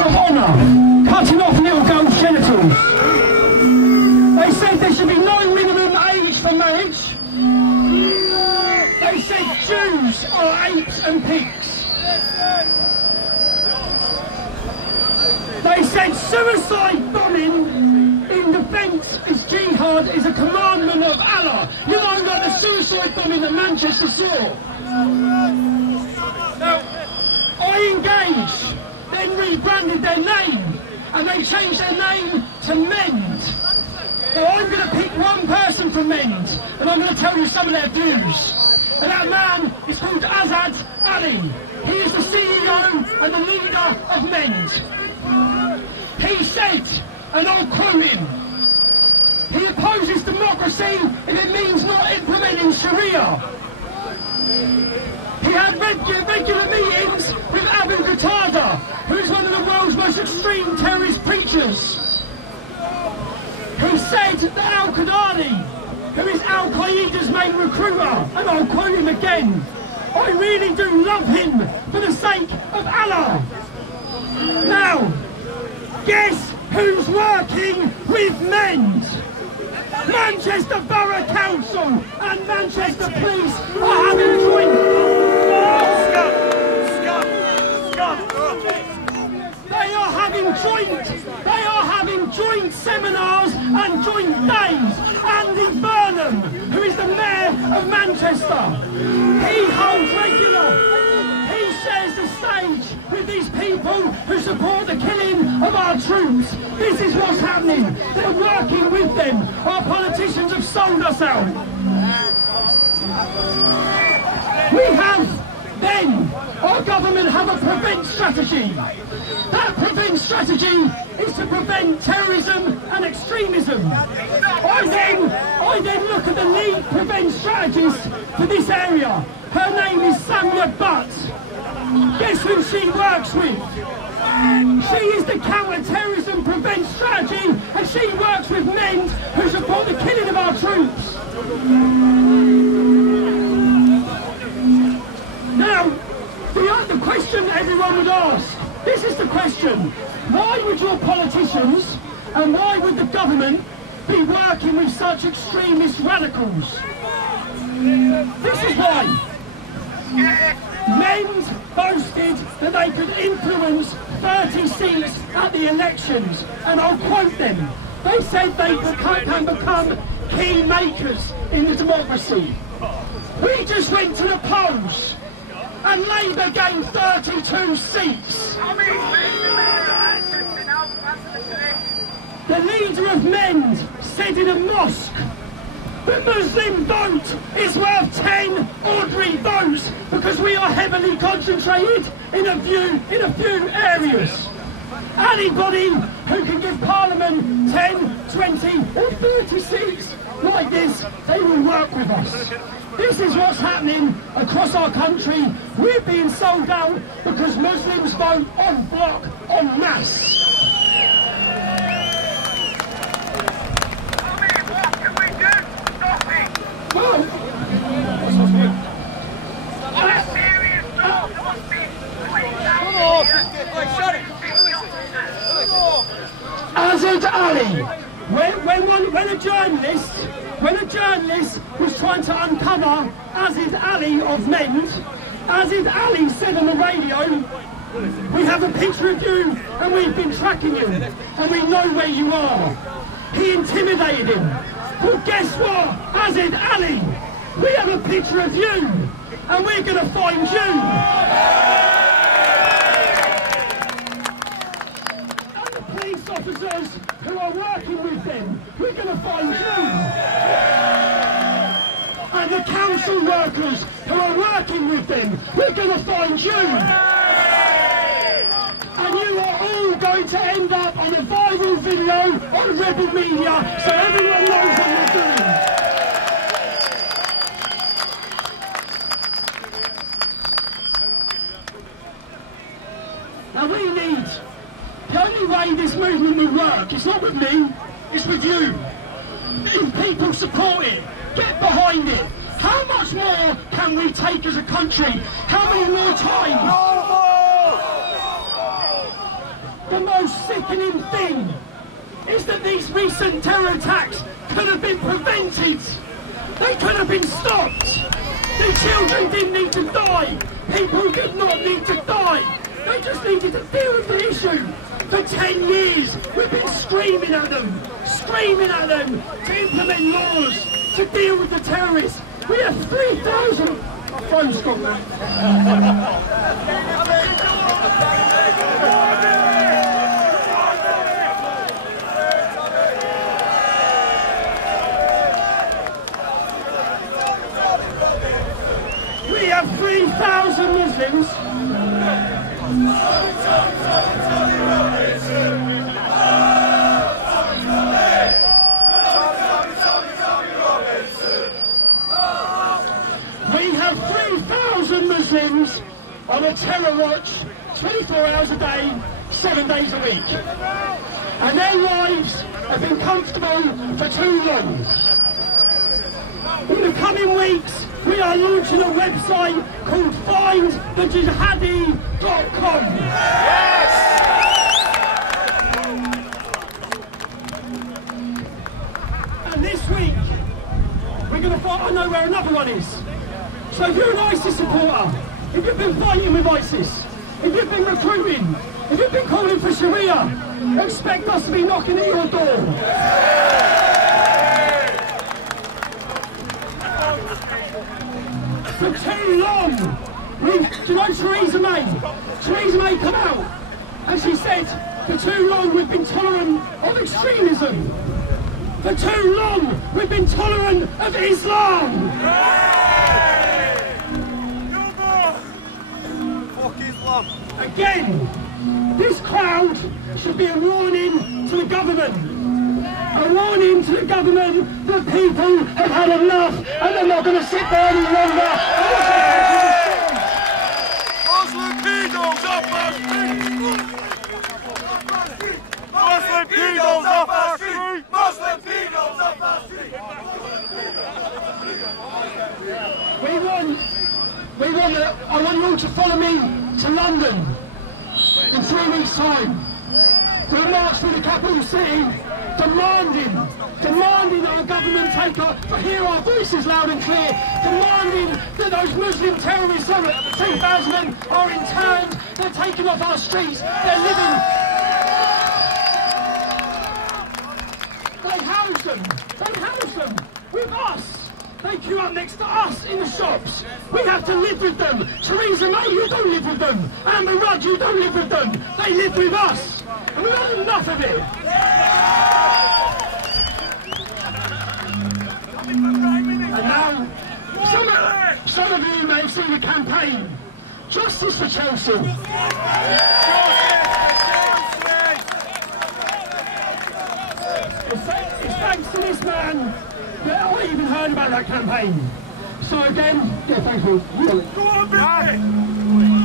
of honour, cutting off little girls' genitals. They said there should be no minimum age for marriage. They said Jews are apes and pigs. They said suicide bombing in defence is jihad, is a commandment of Allah. You know, like the suicide bombing that Manchester saw. Now, I engaged, then rebranded their name, and they changed their name to MEND. Now I'm going to pick one person from MEND, and I'm going to tell you some of their views. And that man is called Azad Ali. He is the CEO and the leader of MEND. He said, and I'll quote him, he opposes democracy if it means not implementing Sharia. He had regular meetings with Abu Qatada, who is one of the world's most extreme terrorist preachers. He said that Al-Qadani, who is Al-Qaeda's main recruiter, and I'll quote him again, I really do love him for the sake of Allah. Now, guess who's working with MEND? Manchester Borough Council and Manchester Police are having joint... They are having joint seminars and joint days. Andy Burnham, who is the Mayor of Manchester, he holds he shares the stage with these people who support the killing of our troops. This is what's happening. They're working with them. Our politicians have sold us out. We have then, our government have a prevent strategy. That prevent strategy is to prevent terrorism and extremism. I then look at the lead prevent strategist for this area. Her name is Samia Butt. Guess who she works with? She is the counter-terrorism prevent strategy, and she works with MEND who support the killing of our troops. Now, the question everyone would ask, this is the question, why would your politicians and why would the government be working with such extremist radicals? This is why. MEND boasted that they could influence 30 seats at the elections, and I'll quote them. They said they can become key makers in the democracy. We just went to the polls, and Labour gained 32 seats. The leader of MEND said in a mosque, the Muslim vote is worth 10 ordinary votes because we are heavily concentrated in a few areas. Anybody who can give Parliament 10, 20 or 30 seats like this, they will work with us. This is what's happening across our country. We're being sold out because Muslims vote en bloc, en masse. Azad Ali, when a journalist was trying to uncover Azad Ali of MEND, Azad Ali said on the radio, we have a picture of you and we've been tracking you and we know where you are. He intimidated him. Well, guess what, Azad Ali? We have a picture of you and we're going to find you. Officers who are working with them, we're going to find you. And the council workers who are working with them, we're going to find you. And you are all going to end up on a viral video on Rebel Media so everyone knows what you're doing. Now we need... The only way this movement will work is not with me, it's with you. If people support it, get behind it. How much more can we take as a country? How many more times? the most sickening thing is that these recent terror attacks could have been prevented. They could have been stopped. The children didn't need to die. People did not need to die. They just needed to deal with the issue. For 10 years, we've been screaming at them to implement laws to deal with the terrorists. We have 3,000. My phone's gone, man. We have 3,000 Muslims. We have 3,000 Muslims on a terror watch 24 hours a day, 7 days a week. And their lives have been comfortable for too long. In the coming weeks, we are launching a website called FindTheJihadi.com. Yes! And this week, we're going to fight. I know where another one is. So if you're an ISIS supporter, if you've been fighting with ISIS, if you've been recruiting, if you've been calling for Sharia, expect us to be knocking at your door. For too long, do you know Theresa May? Theresa May come out and she said, for too long we've been tolerant of extremism. For too long we've been tolerant of Islam. Again, this crowd should be a warning to the government. A warning to the government that people have had enough and they're not going to sit there any longer. Muslim pedos off our street! Muslim pedos off our street! Muslim pedos off our street! I want you all to follow me to London in 3 weeks' time. We'll march through the capital city demanding that our government hear our voices loud and clear, demanding that those Muslim terrorists, 2,000 of them, are interned, they're taken off our streets, they're living. They house them with us. They queue up next to us in the shops. We have to live with them. Theresa May, you don't live with them. Amber Rudd, you don't live with them. They live with us. And we've had enough of it. And now, some of you may have seen the campaign. Justice for Chelsea. It's thanks to this man that I even heard about that campaign. So again, yeah, thank you. Go on, Billy!